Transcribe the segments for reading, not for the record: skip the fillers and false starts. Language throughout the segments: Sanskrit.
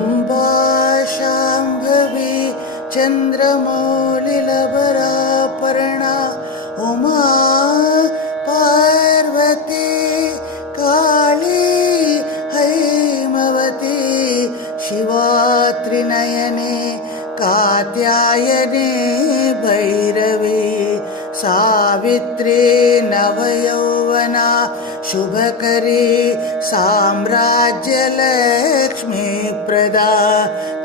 अम्बा शाम्भवी चन्द्रमौलिलभरापर्णा उमा पार्वती काली हैमवती शिवा त्रिनयने कात्यायने भैरवी सावित्री नवयौवना शुभकरी साम्राज्यलक्ष्मीप्रदा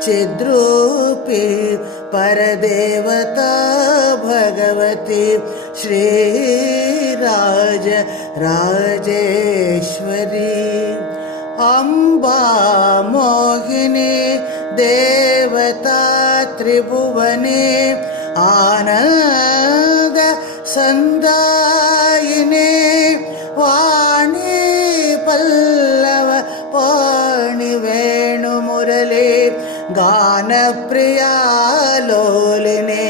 चिद्रूपी परदेवता भगवती श्रीराजराजेश्वरी अम्बा मोहिनी देवता त्रिभुवने आनन्द संदायिने वाणी पल्लव पाणि वेणुमुरली गानप्रिया लोलिने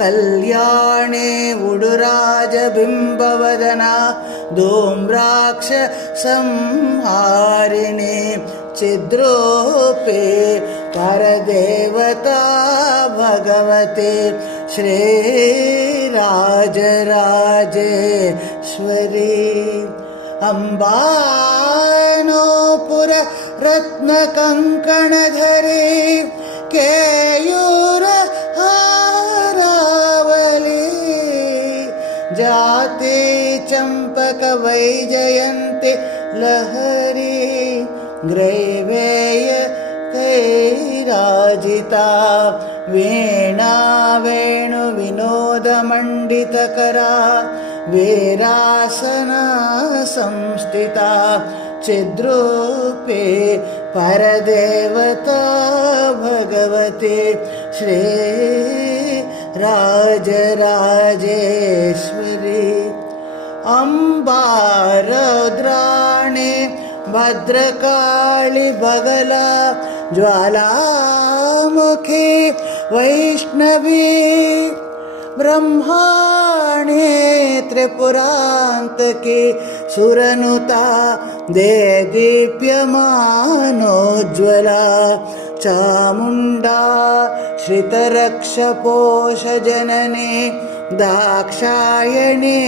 कल्याणे उडुराजबिम्बवदना धूम्राक्ष संहारिणे चिद्रूपे परदेवता भगवते श्रीराजराजेश्वरी अम्बा नूपुर रत्नकङ्कणधरी केयूर हारावली जाति चंपक वैजयन्ती लहरी ग्रैवेय तैराजिता वीणा वेणु विनोदमण्डितकरा वीरासना संस्थिता चिद्रूपे परदेवता भगवती श्रीराजराजेश्वरी अम्बा रुद्राणि भद्रकाली बगला ज्वालामुखी वैष्णवी ब्रह्माणे त्रिपुरान्तकी सुरनुता दे दीप्यमानोज्ज्वला चामुण्डा श्रितरक्षपोषजननी दाक्षायणी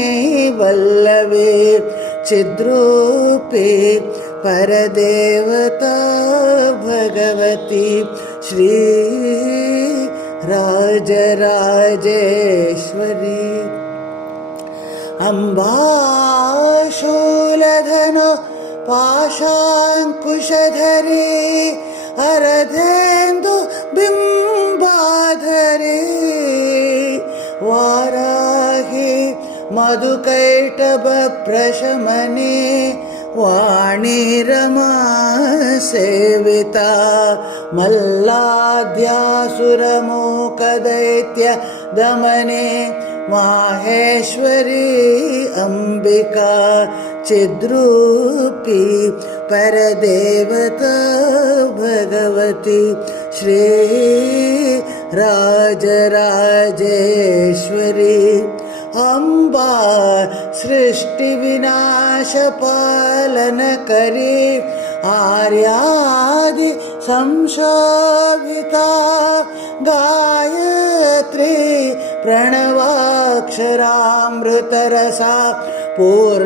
वल्लवी चिद्रूपी परदेवता भगवती श्रीराजराजेश्वरी अम्बा शूलधनो पाशाङ्कुशधरी अरधेन्दु बिम्बाधरी वाराही मधुकैटभ प्रशमने वाणी रमा सेविता मल्लाद्यासुरमूकदैत्य दमने माहेश्वरी अंबिका चिद्रूपी परदेवता भगवती श्रीराजराजेश्वरी अम्बा सृष्टिविनाशपालनकरी आर्यादि संशोभिता गायत्री प्रणवाक्षरामृतरसा पूर्णानुसन्धीकृता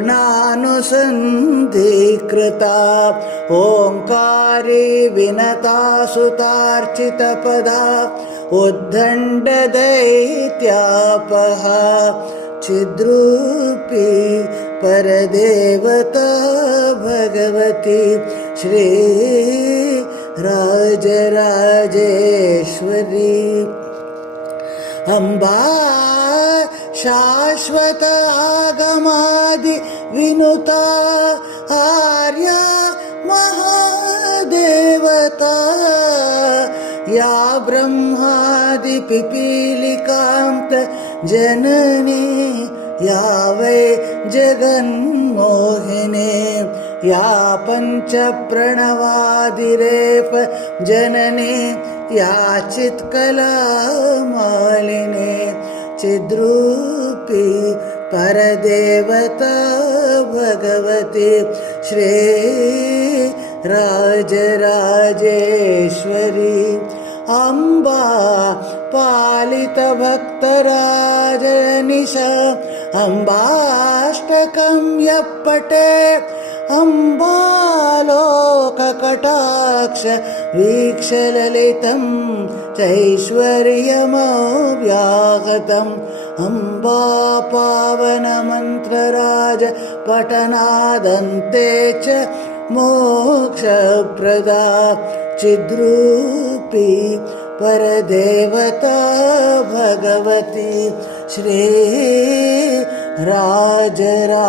ओंकारी विनता सुतार्चितपदा उद्दण्डदैत्यापहा चिद्रूपी परदेवता भगवती श्रीराजराजेश्वरी अम्बा शाश्वत आगमादि विनुता आर्या महादेवता या ब्रह्मादि पिपीलिकान्त जननी या वै जगन्मोहिनी या पंच प्रणवादिरेफ जननी या चित्कला मालिनी चिद्रूपी परदेवता भगवती श्री राजराजेश्वरी अम्बा पालितभक्तराजनिश अम्बाष्टकं यः पठेत् अम्बालोककटाक्ष वीक्षललितं चैश्वर्यमव्याहतम् अम्बा पावनमन्त्रराज पठनादन्ते च मोक्षप्रदा चिद्रूपी परदेवता भगवती श्री राजराजेश्वरी।